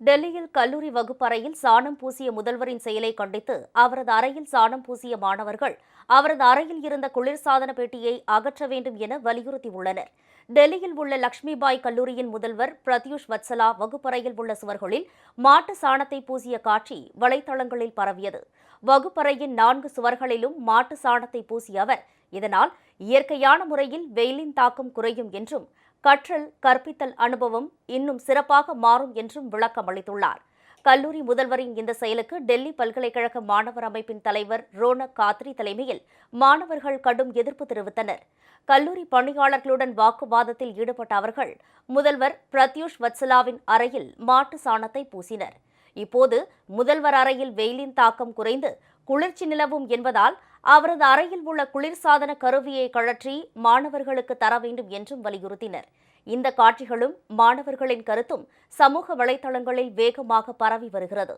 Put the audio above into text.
டெல்லியில் கல்லூரி வகுப்பறையில் சாணம் பூசிய முதல்வரின் செயலை கண்டித்து அவரது அறையில் சாணம் பூசிய மாணவர்கள் அவரது அறையில் இருந்த குளிர்சாதன பெட்டியை அகற்ற வேண்டும் என வலியுறுத்தியுள்ளனர். டெல்லியில் உள்ள லட்சுமிபாய் கல்லூரியின் முதல்வர் பிரத்யூஷ் வத்சலா வகுப்பறையில் உள்ள சுவர்களில் மாட்டு சாணத்தை பூசிய காட்சி வலைத்தளங்களில் பரவியது. வகுப்பறையின் நான்கு சுவர்களிலும் மாட்டு சாணத்தை பூசிய அவர் இதனால் இயற்கையான முறையில் வெயிலின் தாக்கம் குறையும் என்றும் கற்றல் கற்பித்தல் அனுபவம் இன்னும் சிறப்பாக மாறும் என்றும் விளக்கம் அளித்துள்ளார். கல்லூரி முதல்வரின் இந்த செயலுக்கு டெல்லி பல்கலைக்கழக மாணவர் அமைப்பின் தலைவர் ரோனக் காத்ரி தலைமையில் மாணவர்கள் கடும் எதிர்ப்பு தெரிவித்தனர். கல்லூரி பணியாளர்களுடன் வாக்குவாதத்தில் ஈடுபட்ட அவர்கள் முதல்வர் பிரத்யூஷ் வத்சலாவின் அறையில் மாட்டு சாணத்தை பூசினர். இப்போது முதல்வர் அறையில் வெயிலின் தாக்கம் குறைந்து குளிர்ச்சி நிலவும் என்பதால் அவரது அறையில் உள்ள குளிர்சாதன கருவியை கழற்றி மாணவர்களுக்கு தர வேண்டும் என்றும் வலியுறுத்தினர். இந்த காட்சிகளும் மாணவர்களின் கருத்தும் சமூக வலைதளங்களில் வேகமாக பரவி வருகிறது.